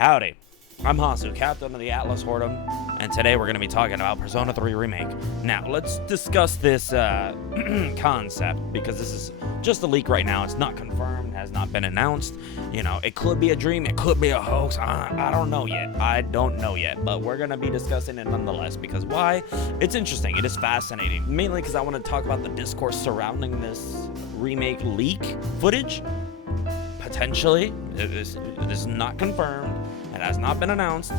Howdy, I'm Hasu, captain of the Atlas Hordem, and today we're going to be talking about Persona 3 Remake. Now, let's discuss this concept, because this is just a leak right now. It's not confirmed, has not been announced. You know, it could be a dream, it could be a hoax. I don't know yet. But we're going to be discussing it nonetheless, because why? It's interesting. It is fascinating, mainly because I want to talk about the discourse surrounding this remake leak footage. Potentially, it is not confirmed. It has not been announced.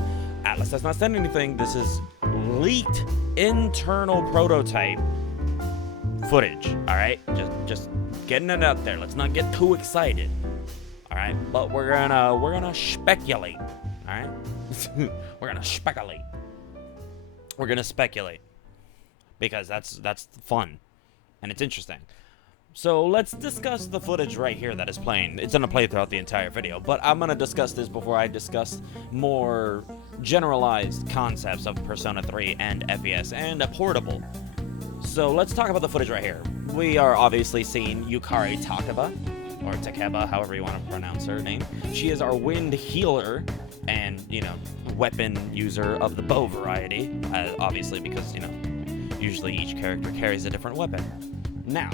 Atlus has not said anything. This is leaked internal prototype footage. All right, just getting it out there. Let's not get too excited. All right, but we're gonna speculate. All right, we're gonna speculate. We're gonna speculate because that's fun and it's interesting. So let's discuss the footage right here that is playing. It's going to play throughout the entire video, but I'm going to discuss this before I discuss more generalized concepts of Persona 3 and FES and a portable. So let's talk about the footage right here. We are obviously seeing Yukari Takeba, or Takeba, however you want to pronounce her name. She is our wind healer and, you know, weapon user of the bow variety, obviously because, you know, usually each character carries a different weapon. Now,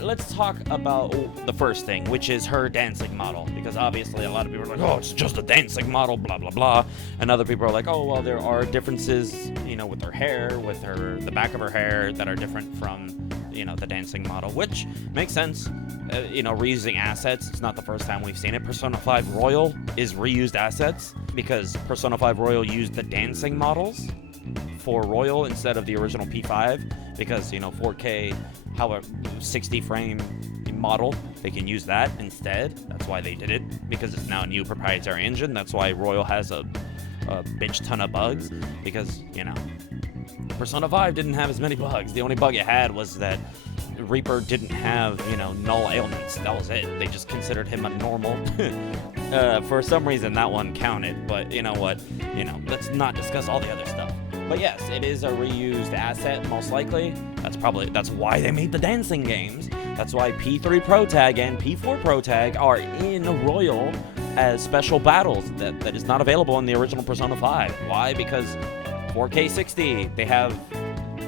let's talk about the first thing, which is her dancing model, because obviously a lot of people are like, oh, it's just a dancing model, blah, blah, blah, and other people are like, oh, well, there are differences, you know, with her hair, with the back of her hair that are different from, you know, the dancing model, which makes sense. You know, reusing assets, it's not the first time we've seen it. Persona 5 Royal is reused assets, because Persona 5 Royal used the dancing models for Royal instead of the original P5, because, you know, 4K, however, 60 frame model, they can use that instead. That's why they did it, because it's now a new proprietary engine. That's why Royal has a bitch ton of bugs, because, you know, Persona 5 didn't have as many bugs. The only bug it had was that Reaper didn't have, you know, null ailments. That was it. They just considered him a normal. For some reason, that one counted, but you know what? You know, let's not discuss all the other stuff. But yes, it is a reused asset, most likely. That's why they made the dancing games. That's why P3 Pro Tag and P4 Pro Tag are in Royal as special battles that is not available in the original Persona 5. Why? Because 4K 60, they have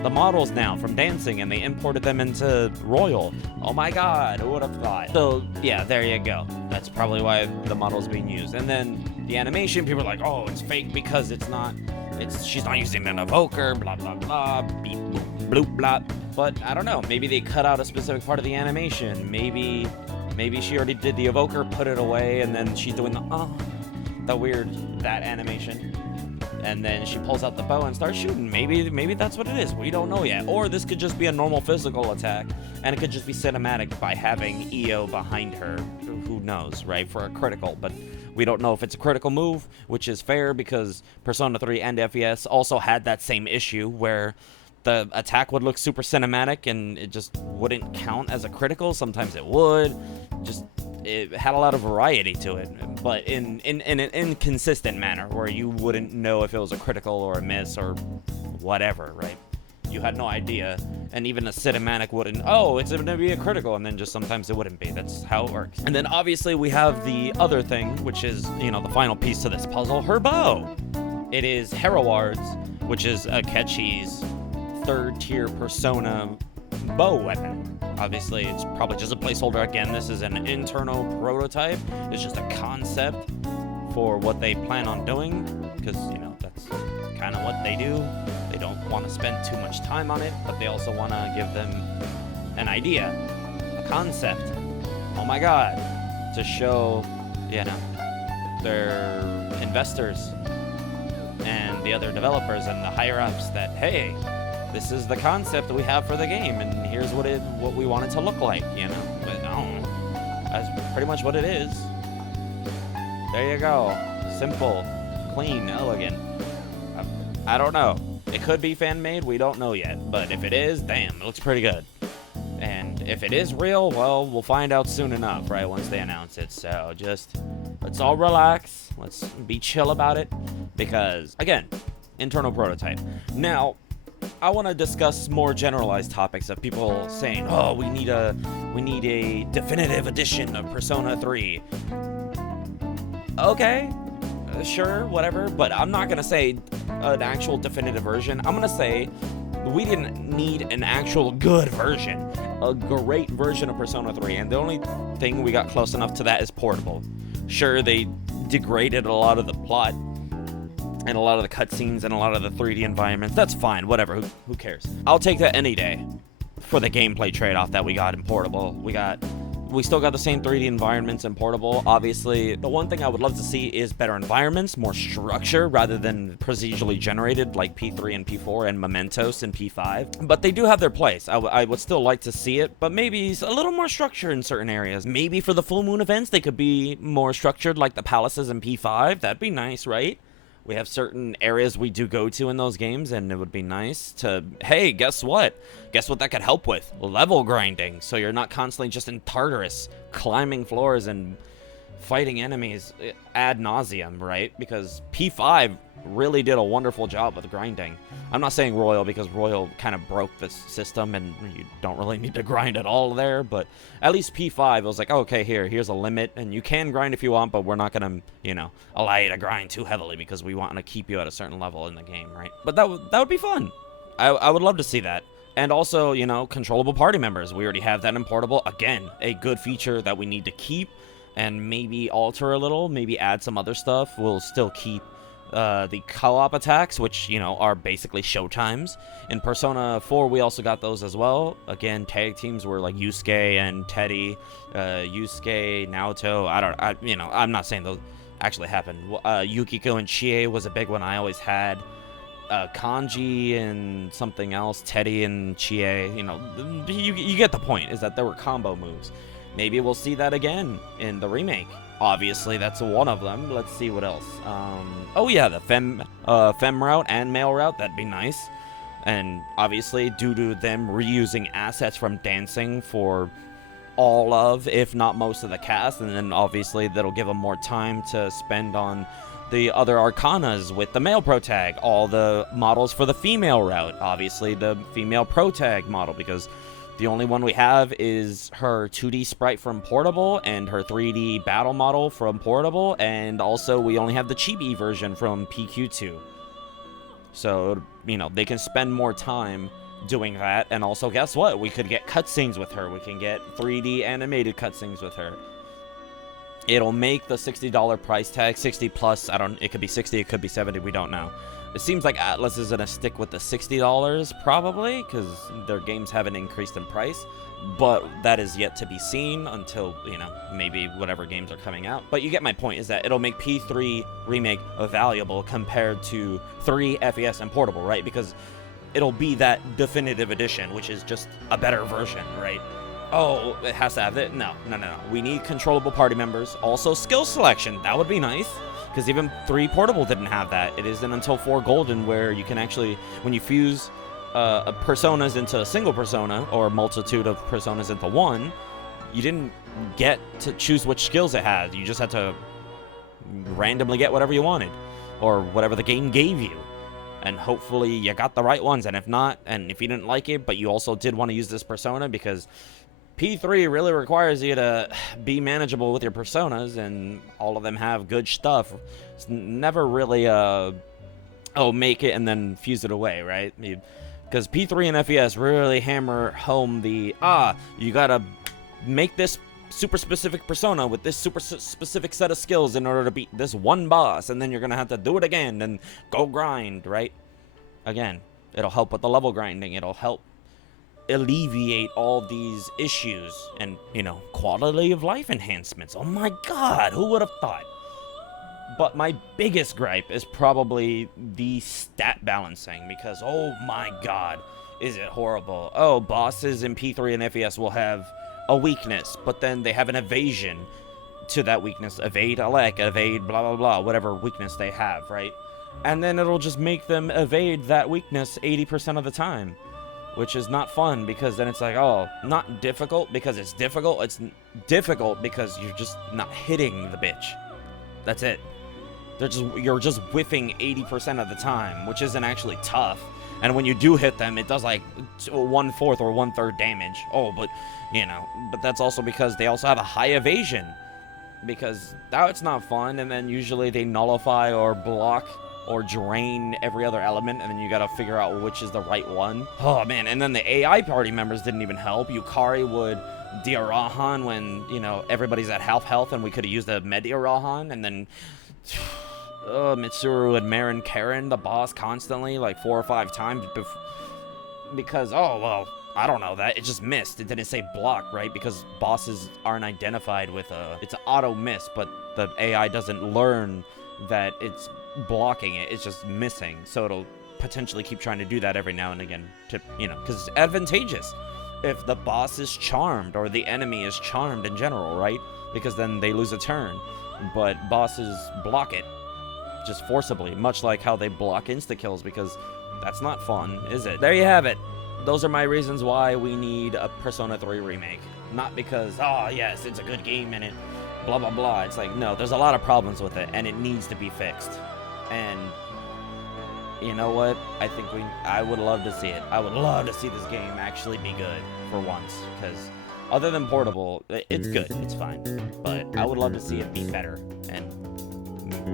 the models now from dancing and they imported them into Royal. Oh my god, who would have thought? So yeah, there you go. That's probably why the model's being used. And then the animation, people are like, oh, it's fake because she's not using an evoker, blah blah blah, beep boop bloop blah. But I don't know, maybe they cut out a specific part of the animation. Maybe she already did the evoker, put it away, and then she's doing that animation. And then she pulls out the bow and starts shooting. Maybe that's what it is. We don't know yet. Or this could just be a normal physical attack, and it could just be cinematic by having EO behind her. Who knows, right? For a critical, but we don't know if it's a critical move, which is fair because Persona 3 and FES also had that same issue where the attack would look super cinematic and it just wouldn't count as a critical. Sometimes it would. It had a lot of variety to it, but in an inconsistent manner where you wouldn't know if it was a critical or a miss or whatever, right? You had no idea, and even a cinematic wouldn't, oh, it's going to be a critical, and then just sometimes it wouldn't be. That's how it works. And then obviously we have the other thing, which is, you know, the final piece to this puzzle, her bow. It is Heroward's, which is Akechi's third-tier Persona bow weapon. Obviously, it's probably just a placeholder. Again, this is an internal prototype. It's just a concept for what they plan on doing, because, you know, that's kind of what they do. They don't want to spend too much time on it, but they also want to give them an idea, a concept. Oh my god, to show, you know, their investors and the other developers and the higher-ups that, hey, this is the concept that we have for the game, and here's what we want it to look like, you know? But I don't know. That's pretty much what it is. There you go. Simple, clean, elegant. I don't know. It could be fan-made, we don't know yet. But if it is, damn, it looks pretty good. And if it is real, well, we'll find out soon enough, right, once they announce it. So just, let's all relax. Let's be chill about it. Because, again, internal prototype. Now, I want to discuss more generalized topics of people saying, oh, we need a definitive edition of Persona 3. Okay, sure, whatever, but I'm not gonna say an actual definitive version. I'm gonna say we didn't need an actual good version, a great version of Persona 3, and the only thing we got close enough to that is portable. Sure, they degraded a lot of the plot and a lot of the cutscenes and a lot of the 3D environments. That's fine, whatever, who cares? I'll take that any day for the gameplay trade-off that we got in portable. We still got the same 3D environments in portable. Obviously, the one thing I would love to see is better environments, more structure, rather than procedurally generated like P3 and P4 and Mementos and P5. But they do have their place. I would still like to see it, but maybe a little more structure in certain areas. Maybe for the full moon events, they could be more structured like the palaces in P5. That'd be nice, right? We have certain areas we do go to in those games, and it would be nice to, hey, guess what? Guess what that could help with? Level grinding, so you're not constantly just in Tartarus, climbing floors and fighting enemies ad nauseum, right? Because P5 really did a wonderful job with grinding. I'm not saying Royal, because Royal kind of broke the system and you don't really need to grind at all there, but at least P5, it was like, okay, here's a limit, and you can grind if you want, but we're not gonna, allow you to grind too heavily because we want to keep you at a certain level in the game, right? But that would be fun. I would love to see that. And also, controllable party members. We already have that in portable. Again, a good feature that we need to keep and maybe alter a little, maybe add some other stuff. We'll still keep the co-op attacks, which, are basically showtimes. In Persona 4, we also got those as well. Again, tag teams were like Yusuke and Teddy, Yusuke, Naoto. I'm not saying those actually happened. Yukiko and Chie was a big one I always had. Kanji and something else, Teddy and Chie, you get the point, is that there were combo moves. Maybe we'll see that again in the remake. Obviously, that's one of them. Let's see what else. Oh yeah, the fem route and male route, that'd be nice. And obviously, due to them reusing assets from dancing for all of, if not most of the cast, and then obviously that'll give them more time to spend on the other arcanas with the male protag, all the models for the female route, obviously the female protag model, because the only one we have is her 2D sprite from portable and her 3D battle model from portable, and also we only have the chibi version from PQ2. So, they can spend more time doing that, and also guess what? We could get cutscenes with her. We can get 3D animated cutscenes with her. It'll make the $60 price tag, 60 plus, it could be 60, it could be 70, we don't know. It seems like Atlus is going to stick with the $60 probably, because their games haven't increased in price, but that is yet to be seen until, maybe whatever games are coming out. But you get my point, is that it'll make P3 Remake valuable compared to 3 FES and portable, right? Because it'll be that definitive edition, which is just a better version, right? Oh, it has to have it? No. We need controllable party members. Also, skill selection. That would be nice. Because even 3 portable didn't have that. It isn't until 4 golden where you can actually, when you fuse personas into a single persona, or a multitude of personas into one, you didn't get to choose which skills it had. You just had to randomly get whatever you wanted, or whatever the game gave you. And hopefully you got the right ones. And if not, and if you didn't like it, but you also did want to use this persona, because P3 really requires you to be manageable with your personas, and all of them have good stuff. It's never really, make it and then fuse it away, right? Because P3 and FES really hammer home you gotta make this super specific persona with this super specific set of skills in order to beat this one boss, and then you're gonna have to do it again and go grind, right? Again, it'll help with the level grinding. It'll help alleviate all these issues and, quality of life enhancements. Oh my god, who would have thought? But my biggest gripe is probably the stat balancing, because oh my god, is it horrible. Oh, bosses in P3 and FES will have a weakness, but then they have an evasion to that weakness. Evade Alec, evade blah blah blah, whatever weakness they have, right? And then it'll just make them evade that weakness 80% of the time, which is not fun, because then it's like, oh, not difficult because it's difficult. It's difficult because you're just not hitting the bitch. That's it. You're just whiffing 80% of the time, which isn't actually tough. And when you do hit them, it does like 1/4 or 1/3 damage. Oh, but, but that's also because they also have a high evasion. because now it's not fun, and then usually they nullify or block or drain every other element, and then you gotta figure out which is the right one. Oh man, and then the AI party members didn't even help. Yukari would Diarahan when, you know, everybody's at half health, and we could have used a med Diarahan, and then Mitsuru would Marin Karen the boss constantly, like 4 or 5 times, because, oh, well, I don't know, that it just missed. It didn't say block, right? Because bosses aren't identified with it's an auto miss, but the AI doesn't learn that it's blocking it. It's just missing, so it'll potentially keep trying to do that every now and again to, you know, because it's advantageous if the boss is charmed or the enemy is charmed in general, right? Because then they lose a turn, but bosses block it just forcibly, much like how they block insta-kills, because that's not fun, is it? There you have it. Those are my reasons why we need a Persona 3 remake. Not because, oh yes, it's a good game and it blah blah blah. It's like, no, there's a lot of problems with it and it needs to be fixed. And you know what? I would love to see it. I would love to see this game actually be good for once, because other than portable, it's good, it's fine. But I would love to see it be better, and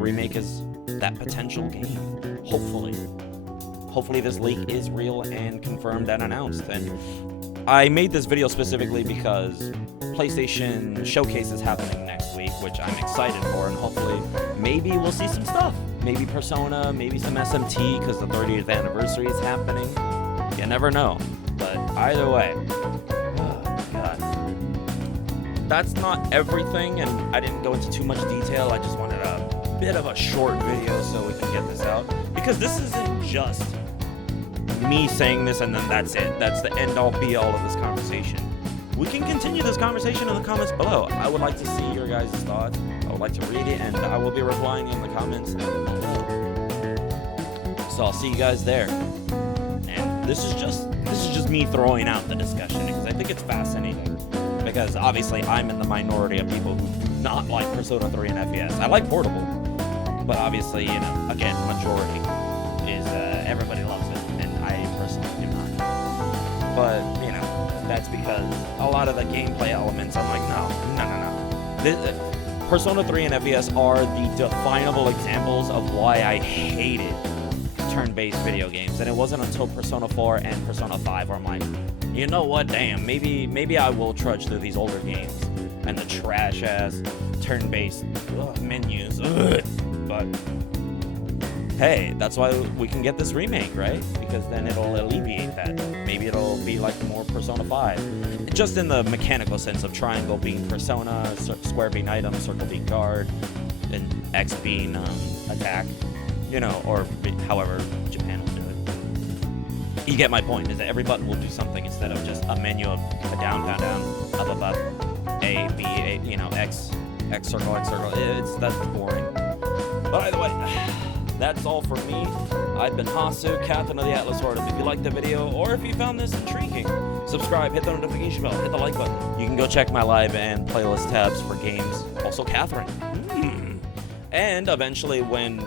Remake is that potential game. Hopefully this leak is real and confirmed and announced. And I made this video specifically because PlayStation Showcase is happening next week, which I'm excited for, and hopefully maybe we'll see some stuff. Maybe Persona, maybe some SMT, because the 30th anniversary is happening. You never know. But either way, oh God. That's not everything, and I didn't go into too much detail. I just wanted a bit of a short video so we can get this out, because this isn't just me saying this and then that's it. That's the end-all be-all of this conversation. We can continue this conversation in the comments below. I would like to see your guys' thoughts. I would like to read it, and I will be replying in the comments below. So I'll see you guys there. And this is just me throwing out the discussion, because I think it's fascinating. Because obviously I'm in the minority of people who do not like Persona 3 and FPS. I like portable, but obviously, you know, again, majority is everybody loves it, and I personally do not. But you know, that's because a lot of the gameplay elements, I'm like, no. Persona 3 and FPS are the definable examples of why I hated turn-based video games, and it wasn't until Persona 4 and Persona 5 where I'm like, you know what, damn, maybe I will trudge through these older games and the trash-ass turn-based menus. But hey, that's why we can get this remake, right? Because then it'll alleviate that. Maybe it'll be like more Persona 5. Just in the mechanical sense of triangle being Persona, square being item, circle being guard, and X being attack. You know, or however Japan will do it. You get my point, is that every button will do something instead of just a menu of a down, down, down, up, up, up, A, B, A, you know, X circle, X circle. That's boring. But either way, that's all for me. I've been Hasu, Captain of the Atlas Horde. If you liked the video, or if you found this intriguing, subscribe, hit the notification bell, hit the like button. You can go check my live and playlist tabs for games. Also Catherine. And eventually when,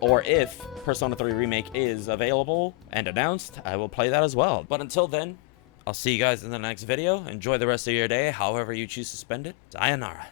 or if, Persona 3 Remake is available and announced, I will play that as well. But until then, I'll see you guys in the next video. Enjoy the rest of your day, however you choose to spend it. Sayonara.